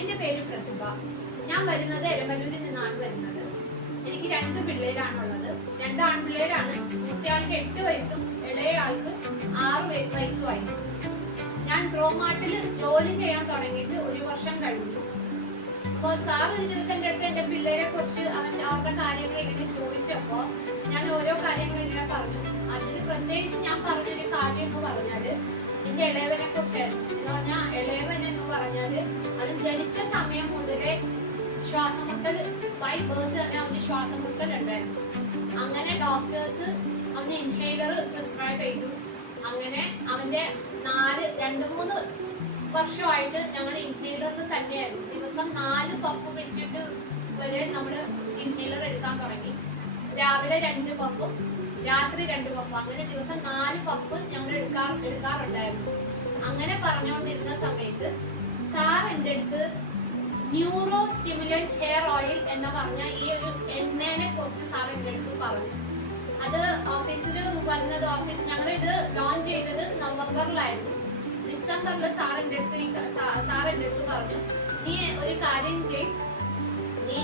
എന്റെ പേര് പ്രതിഭ. ഞാൻ വരുന്നത് എരമല്ലൂരിൽ നിന്നാണ് വരുന്നത്. എനിക്ക് 2 പിള്ളേരാണുള്ളത്. 2 ആൺപിള്ളേരാണ്. മൂത്തയാൾക്ക് 8 വയസ്സും ഇളയ ആൾക്ക് 6 വയസ്സുമായി. ഞാൻ ഗ്രോമാർട്ടിൽ ജോലി ചെയ്യാൻ തുടങ്ങിയിട്ട് 1 വർഷം കഴിഞ്ഞു. അപ്പോൾ സാർ ഒരു ദിവസം എൻ്റെ അടുത്ത് എൻ്റെ പിള്ളേരെ കുറിച്ച് അവരുടെ കാര്യങ്ങൾ ഇങ്ങനെ ചോദിച്ചപ്പോ ഞാൻ ഓരോ കാര്യങ്ങൾ ഇങ്ങനെ പറഞ്ഞു. അതിൽ പ്രത്യേകിച്ച് ഞാൻ പറഞ്ഞൊരു കാര്യം എന്ന് പറഞ്ഞാല് എന്റെ ഇളയവനെ കുറിച്ചായിരുന്നു. എന്ന് പറഞ്ഞാൽ ഇളയവൻ എന്ന് പറഞ്ഞാല് അവൻ ജനിച്ച സമയം മുതലേ ശ്വാസമുട്ടൽ, ബൈ ബേർത്ത് തന്നെ അവന് ശ്വാസമുട്ടൽ ഉണ്ടായിരുന്നു. അങ്ങനെ ഡോക്ടേഴ്സ് അവന് ഇൻഹേലർ പ്രിസ്ക്രൈബ് ചെയ്തു. അങ്ങനെ അവന്റെ 2-3 വർഷമായിട്ട് ഞങ്ങൾ ഇൻഹേലറിൽ തന്നെയായിരുന്നു. ദിവസം 4 പഫ് വെച്ചിട്ട് വരെ നമ്മൾ ഇൻഹേലർ എടുക്കാൻ തുടങ്ങി. രാവിലെ 2 പഫും രാത്രി 2 പഫും, അങ്ങനെ ദിവസം 4 പഫ് ഞങ്ങൾ എടുക്കാറുണ്ടായിരുന്നു. അങ്ങനെ പറഞ്ഞുകൊണ്ടിരുന്ന സമയത്ത് സാർ എൻ്റെ അടുത്ത് ന്യൂറോ സ്റ്റിമുലന്റ് ഹെയർ ഓയിൽ എന്ന് പറഞ്ഞ ഈ ഒരു എണ്ണേനെ കുറിച്ച് സാർ എൻ്റെ അടുത്ത് പറഞ്ഞു. അത് ഓഫീസിൽ വന്നത്, ഞങ്ങളിത് ലോഞ്ച് ചെയ്തത് നവംബറിലായിരുന്നു. ഡിസംബറിൽ സാർ എൻ്റെ അടുത്ത് പറഞ്ഞു, നീ ഒരു കാര്യം ചെയ്യും, നീ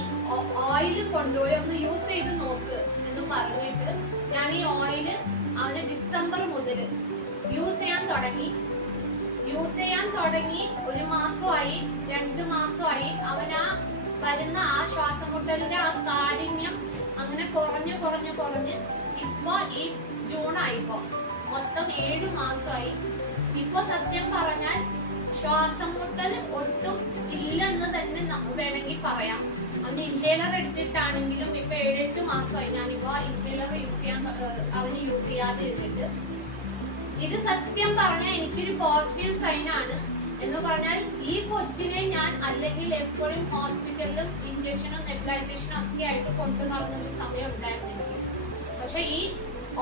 ഓയിൽ കൊണ്ടുപോയി ഒന്ന് യൂസ് ചെയ്ത് നോക്ക് എന്ന് പറഞ്ഞിട്ട് ഞാൻ ഈ ഓയില് അവന് ഡിസംബർ മുതൽ യൂസ് ചെയ്യാൻ തുടങ്ങി. 1 മാസമായി, 2 മാസമായി. അവൻ വരുന്ന ശ്വാസമുട്ടലിന്റെ കാഠിന്യം അങ്ങനെ കുറഞ്ഞ് ഇപ്പൊ ഈ ജൂൺ ആയിപ്പോ മൊത്തം 7 മാസമായി. ഇപ്പൊ സത്യം പറഞ്ഞാൽ ശ്വാസം മുട്ടൽ ഒട്ടും ഇല്ലെന്ന് തന്നെ വേണമെങ്കിൽ പറയാം. അവന് ഇൻഹേലർ എടുത്തിട്ടാണെങ്കിലും ഇപ്പൊ 7-8 മാസമായി ഞാനിപ്പോ ഇൻഹേലർ അവന് യൂസ് ചെയ്യാതെ ഇരുന്നിട്ട്. ഇത് സത്യം പറഞ്ഞാൽ എനിക്കൊരു പോസിറ്റീവ് സൈൻ ആണ്. എന്ന് പറഞ്ഞാൽ ഈ കൊച്ചിനെ ഞാൻ അല്ലെങ്കിൽ എപ്പോഴും ഹോസ്പിറ്റലിലും ഇഞ്ചക്ഷനും നെബുലൈസേഷനും ഒക്കെ ആയിട്ട് കൊണ്ടു നടന്നൊരു സമയം ഉണ്ടായിരുന്നു എനിക്ക്. പക്ഷെ ഈ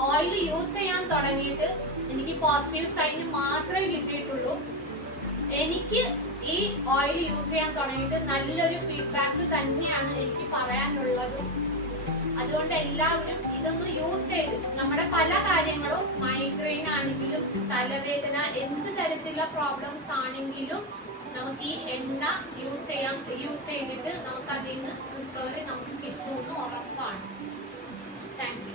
ഓയിൽ യൂസ് ചെയ്യാൻ തുടങ്ങിയിട്ട് എനിക്ക് പോസിറ്റീവ് സൈൻ മാത്രമേ കിട്ടിയിട്ടുള്ളൂ. എനിക്ക് ഈ ഓയിൽ യൂസ് ചെയ്യാൻ തുടങ്ങിയിട്ട് നല്ലൊരു ഫീഡ്ബാക്ക് തന്നെയാണ് എനിക്ക് പറയാനുള്ളതും. അതുകൊണ്ട് എല്ലാവരും ഇതൊന്ന് യൂസ് ചെയ്ത് നമ്മുടെ പല കാര്യങ്ങളും, മൈഗ്രെയിൻ ആണെങ്കിലും തലവേദന, എന്ത് തരത്തിലുള്ള പ്രോബ്ലംസ് ആണെങ്കിലും നമുക്ക് ഈ എണ്ണ യൂസ് ചെയ്തിട്ട് നമുക്ക് അതിൽ നിന്ന് റിക്കവറി നമുക്ക് കിട്ടുമെന്ന് ഉറപ്പാണ്. Thank you.